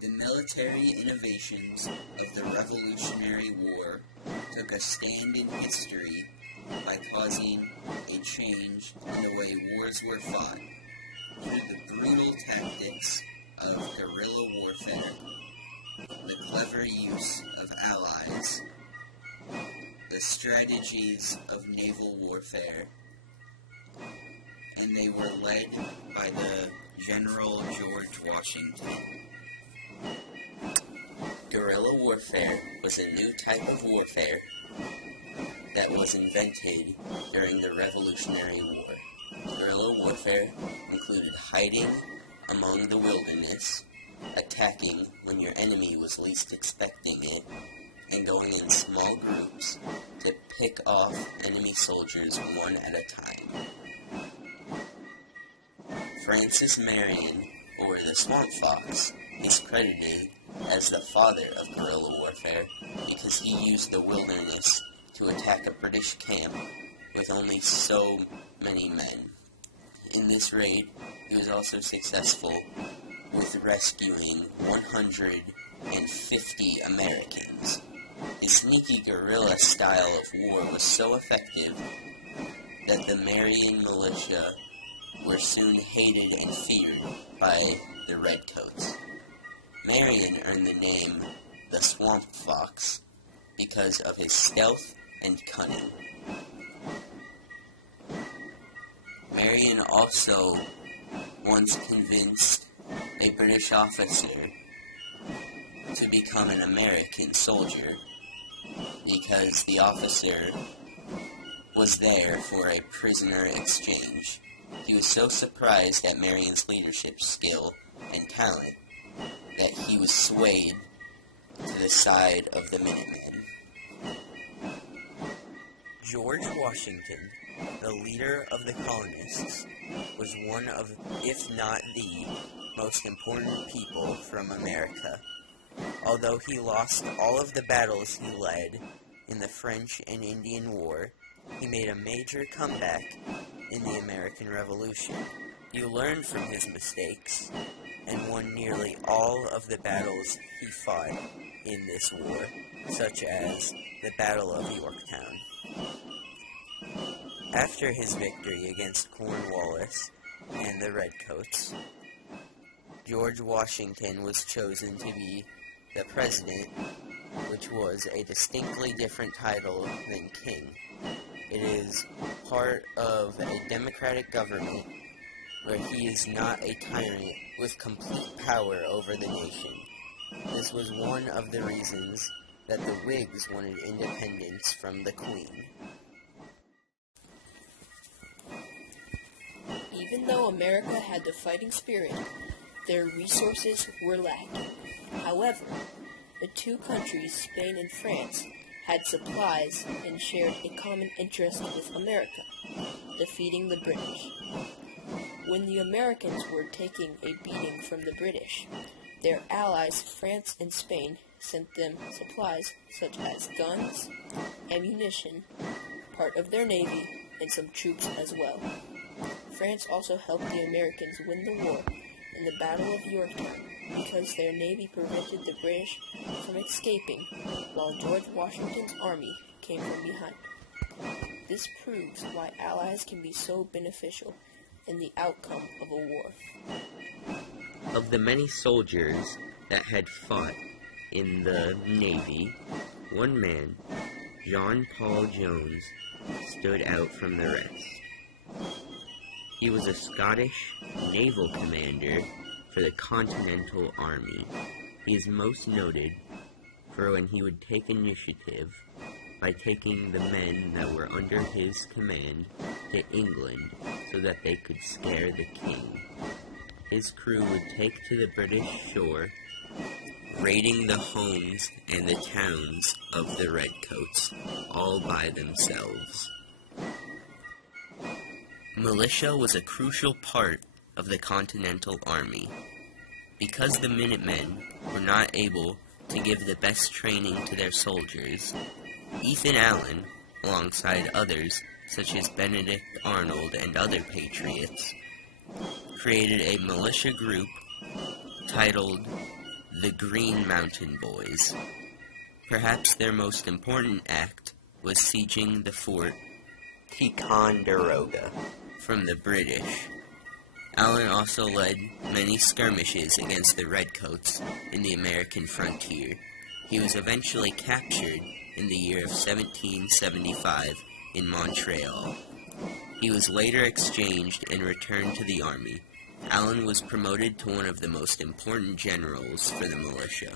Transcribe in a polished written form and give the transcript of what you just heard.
The military innovations of the Revolutionary War took a stand in history by causing a change in the way wars were fought through the brutal tactics of guerrilla warfare, the clever use of allies, the strategies of naval warfare, and they were led by the General George Washington. Guerrilla warfare was a new type of warfare that was invented during the Revolutionary War. Guerrilla warfare included hiding among the wilderness, attacking when your enemy was least expecting it, and going in small groups to pick off enemy soldiers one at a time. Francis Marion, or the Swamp Fox, is credited as the father of guerrilla warfare because he used the wilderness to attack a British camp with only so many men. In this raid, he was also successful with rescuing 150 Americans. His sneaky guerrilla style of war was so effective that the Marion militia were soon hated and feared by the Redcoats. Marion earned the name the Swamp Fox because of his stealth and cunning. Marion also once convinced a British officer to become an American soldier because the officer was there for a prisoner exchange. He was so surprised at Marion's leadership skill and talent that he was swayed to the side of the Minutemen. George Washington, the leader of the colonists, was one of, if not the, most important people from America. Although he lost all of the battles he led in the French and Indian War, he made a major comeback in the American Revolution. He learned from his mistakes and won nearly all of the battles he fought in this war, such as the Battle of Yorktown. After his victory against Cornwallis and the Redcoats, George Washington was chosen to be the president, which was a distinctly different title than king. It is part of a democratic government where he is not a tyrant with complete power over the nation. This was one of the reasons that the Whigs wanted independence from the Queen. Even though America had the fighting spirit, their resources were lacking. However, the two countries, Spain and France, had supplies and shared a common interest with America, defeating the British. When the Americans were taking a beating from the British, their allies France and Spain sent them supplies such as guns, ammunition, part of their navy, and some troops as well. France also helped the Americans win the war in the Battle of Yorktown because their navy prevented the British from escaping while George Washington's army came from behind. This proves why allies can be so beneficial in the outcome of a war. Of the many soldiers that had fought in the Navy, one man, John Paul Jones, stood out from the rest. He was a Scottish naval commander for the Continental Army. He is most noted for when he would take initiative by taking the men that were under his command to England so that they could scare the king. His crew would take to the British shore, raiding the homes and the towns of the Redcoats, all by themselves. Militia was a crucial part of the Continental Army. Because the Minutemen were not able to give the best training to their soldiers, Ethan Allen, alongside others such as Benedict Arnold and other patriots, created a militia group titled the Green Mountain Boys. Perhaps their most important act was sieging the fort Ticonderoga from the British. Allen also led many skirmishes against the Redcoats in the American frontier. He was eventually captured in the year of 1775 in Montreal. He was later exchanged and returned to the army. Allen was promoted to one of the most important generals for the militia.